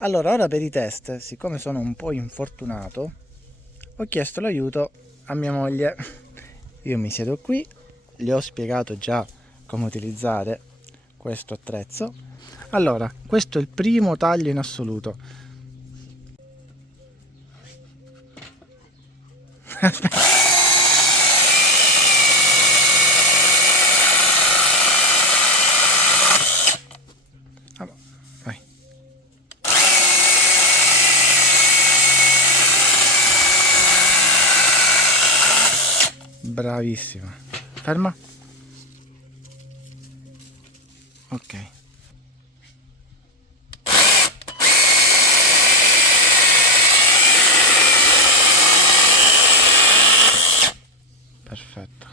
Allora, ora per i test, siccome sono un po' infortunato, ho chiesto l'aiuto a mia moglie. Io mi siedo qui, le ho spiegato già come utilizzare questo attrezzo. Allora, questo è il primo taglio in assoluto. Vai. Bravissima. Ferma. Ok. Perfetto.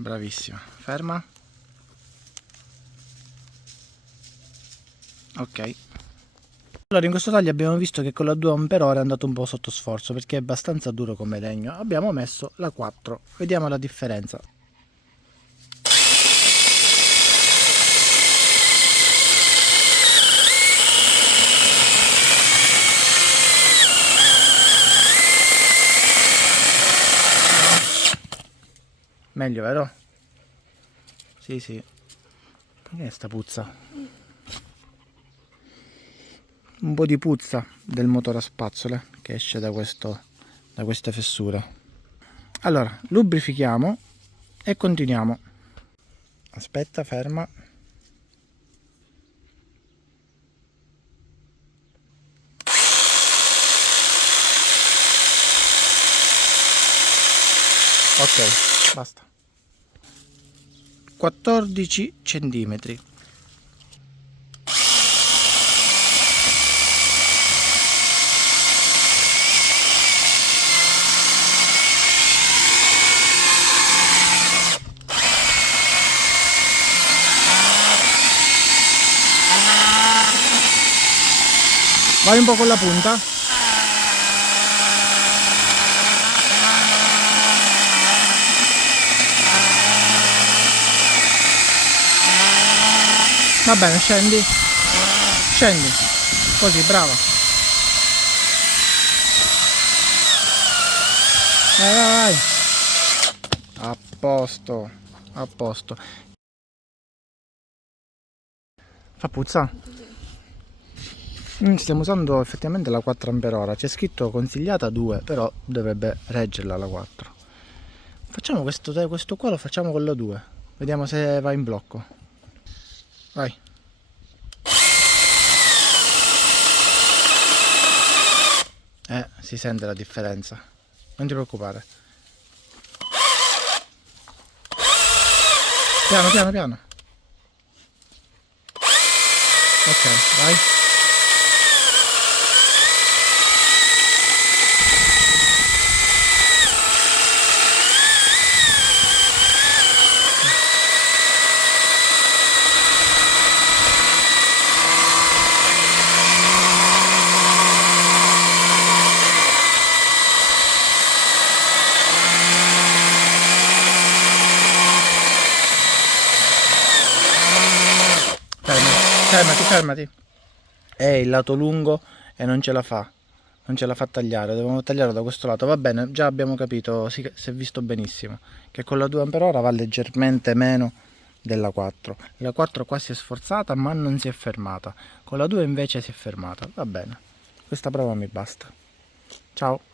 Bravissima. Ferma. Ok. Allora, in questo taglio abbiamo visto che con la 2 Ah è andato un po' sotto sforzo perché è abbastanza duro come legno. Abbiamo messo la 4. Vediamo la differenza. Meglio, vero? Sì, sì. Che è sta puzza? Un po' di puzza del motore a spazzole che esce da queste fessure. Allora, lubrifichiamo e continuiamo. Aspetta, ferma. Ok, basta. 14 centimetri. Vai un po' con la punta. Va bene, scendi. Scendi. Così, brava. Vai, vai, vai. A posto. A posto. Fa puzza? Stiamo usando effettivamente la 4 Ah. C'è scritto consigliata 2, però dovrebbe reggerla la 4. Facciamo questo qua, lo facciamo con la 2. Vediamo se va in blocco. Vai. Si sente la differenza. Non ti preoccupare. Piano, piano, piano. Ok, vai. Fermati, fermati. È il lato lungo e non ce la fa. Non ce la fa tagliare, dobbiamo tagliare da questo lato. Va bene, già abbiamo capito, si è visto benissimo, che con la 2 Ah va leggermente meno della 4. La 4 qua si è sforzata ma non si è fermata. Con la 2 invece si è fermata. Va bene, questa prova mi basta. Ciao.